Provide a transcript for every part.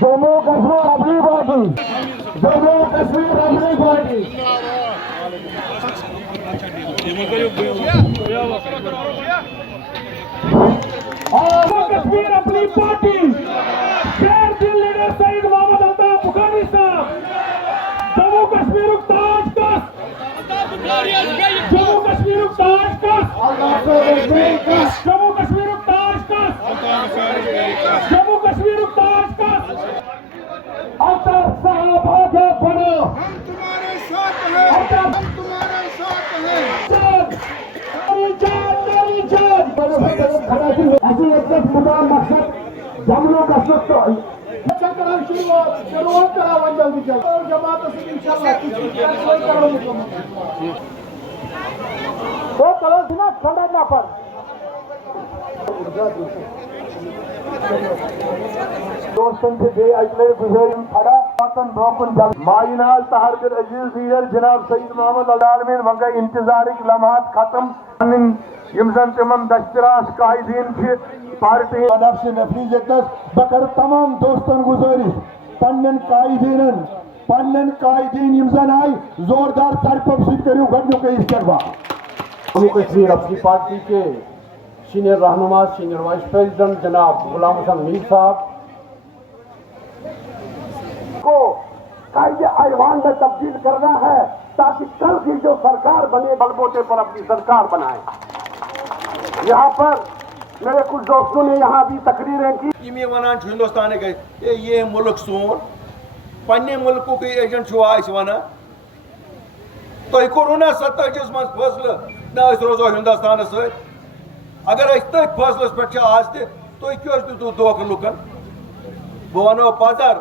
جموں کشمیر اپنی پارٹی، جموں کشمیر اپنی پارٹی، جموں کشمیر اپنی پارٹی، شیر دل لیڈر سعید محمد الطاف بخاری صاحب، جموں کشمیر تاج کس، جموں کشمیر تاج کس، جموں کشمیر تاج کس، جموں کشمیر تاج کس، اطہر صاحب آگے بڑھو، ہم تمہارے ساتھ ہیں، ہم تمہارے ساتھ ہیں۔ ایسی ایک مدام مقصد جملوں کا سخت شروعات کرا جلدی جلدی جماعت سے انشاءاللہ تو کرو سنا کھڑا نہ پر دوستن سے گئی اجلے گزاریم کھڑا وطن بروکن جل مائنال تحرکت عزیز لیڈر جناب سعید محمد العالمین وگا انتظارک لمحات ختم یمزن تمن دشتراس قائدین چھ پارٹی نفس نفیز یکس بکر تمام دوستن گزارش پنن قائدین یمزن آئی زوردار ترپب سید کریو گھڑنوں کے استقبال جموں کشمیر اپنی پارٹی کے سینئر رہنما سینئر وائس پریزیڈنٹ جناب غلام حسن میر صاحب کو قائد ایوان میں تبدیل کرنا ہے تاکہ کل کی جو سرکار بنے بلبوتے پر اپنی سرکار بنائے۔ یہاں پر میرے کچھ دوستوں نے یہاں بھی تقریریں کی یہ ونان ہندوستان یہ ملک سون پنہ ملک ایجنٹ اس ونان تھی کورو نا 27 من فیصلہ نا روزو ہندوستان ست اگر تھی فیصلس پہ آج تھی کیوں دیتو دھوکہ لکن بہ ونو پزر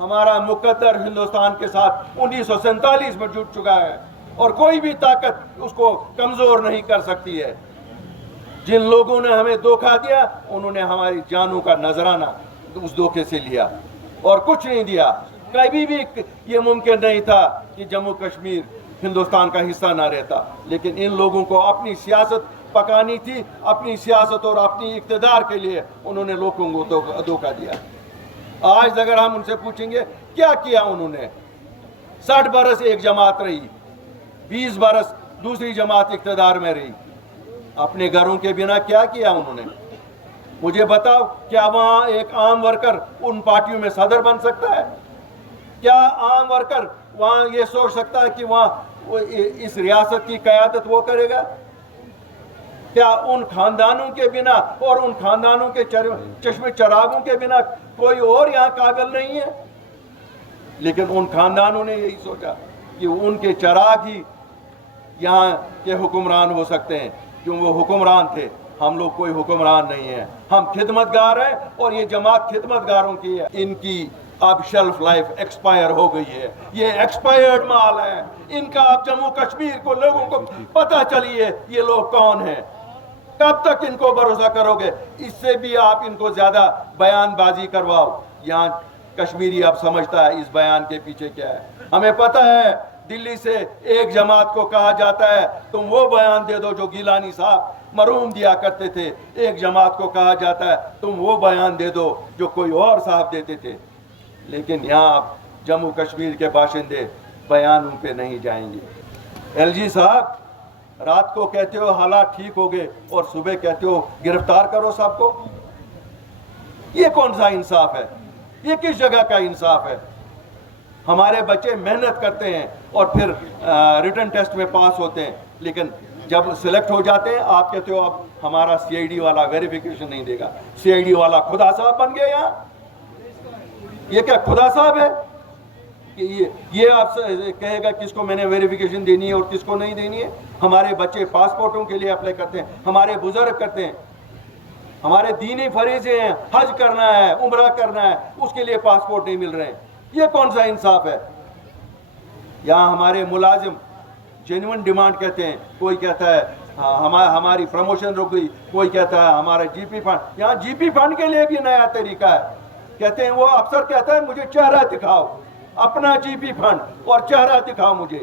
ہمارا مقدر ہندوستان کے ساتھ 1947 میں جڑ چکا ہے اور کوئی بھی طاقت اس کو کمزور نہیں کر سکتی ہے۔ جن لوگوں نے ہمیں دھوکہ دیا انہوں نے ہماری جانوں کا نذرانہ اس دھوکے سے لیا اور کچھ نہیں دیا۔ کبھی بھی یہ ممکن نہیں تھا کہ جموں کشمیر ہندوستان کا حصہ نہ رہتا، لیکن ان لوگوں کو اپنی سیاست پکانی تھی، اپنی سیاست اور اپنی اقتدار کے لیے انہوں نے لوگوں کو دھوکہ دیا۔ آج اگر ہم ان سے پوچھیں گے کیا کیا انہوں نے، 60 برس ایک جماعت رہی، 20 برس دوسری جماعت اقتدار میں رہی، اپنے گھروں کے بنا کیا کیا انہوں نے؟ مجھے بتاؤ، کیا وہاں ایک عام ورکر ان پارٹیوں میں صدر بن سکتا ہے؟ کیا عام ورکر وہاں یہ سوچ سکتا ہے کہ وہاں اس ریاست کی قیادت وہ کرے گا؟ کیا ان خاندانوں کے بنا اور ان خاندانوں کے چشم چراغوں کے بنا کوئی اور یہاں قابل نہیں ہے؟ لیکن ان خاندانوں نے یہی سوچا کہ ان کے چراغ ہی یہاں کے حکمران ہو سکتے ہیں، کیوں وہ حکمران تھے، ہم لوگ کوئی حکمران نہیں ہیں، ہم خدمتگار ہیں اور یہ جماعت خدمتگاروں کی ہے۔ ان کی اب شیلف لائف ایکسپائر ہو گئی ہے، یہ ایکسپائرڈ مال ہے، ان کا اب جموں کشمیر کو لوگوں کو پتہ چلیے یہ لوگ کون ہیں۔ کب تک ان کو بھروسہ کرو گے؟ اس سے بھی آپ ان کو زیادہ بیان بازی کرواؤ۔ یہاں کشمیری اب سمجھتا ہے اس بیان کے پیچھے کیا ہے۔ ہمیں پتہ ہے دلی سے ایک جماعت کو کہا جاتا ہے تم وہ بیان دے دو جو گیلانی صاحب مرحوم دیا کرتے تھے، ایک جماعت کو کہا جاتا ہے تم وہ بیان دے دو جو کوئی اور صاحب دیتے تھے، لیکن یہاں جموں کشمیر کے باشندے بیانوں پہ نہیں جائیں گے۔ ایل جی صاحب، رات کو کہتے ہو حالات ٹھیک ہو گئے اور صبح کہتے ہو گرفتار کرو سب کو، یہ کون سا انصاف ہے؟ یہ کس جگہ کا انصاف ہے؟ ہمارے بچے محنت کرتے ہیں اور پھر ریٹن ٹیسٹ میں پاس ہوتے ہیں، لیکن جب سلیکٹ ہو جاتے ہیں آپ کہتے ہو اب ہمارا سی آئی ڈی والا ویریفیکیشن نہیں دے گا۔ سی آئی ڈی والا خدا صاحب بن گئے یہاں؟ یہ کیا خدا صاحب ہے کہ یہ آپ کہے گا کس کو میں نے ویریفیکیشن دینی ہے اور کس کو نہیں دینی ہے؟ ہمارے بچے پاسپورٹوں کے لیے اپلائی کرتے ہیں، ہمارے بزرگ کرتے ہیں، ہمارے دینی فریضے ہیں، حج کرنا ہے، عمرہ کرنا ہے، اس کے لیے پاسپورٹ نہیں مل رہے ہیں۔ یہ کون سا انصاف ہے؟ یہاں ہمارے ملازم جینوئن ڈیمانڈ کہتے ہیں، کوئی کہتا ہے ہماری پروموشن رک گئی، کوئی کہتا ہے ہمارا جی پی فنڈ۔ یہاں جی پی فنڈ کے لیے بھی نیا طریقہ ہے، کہتے ہیں وہ افسر کہتا ہے مجھے چہرہ دکھاؤ، اپنا جی پی فنڈ اور چہرہ دکھاؤ مجھے۔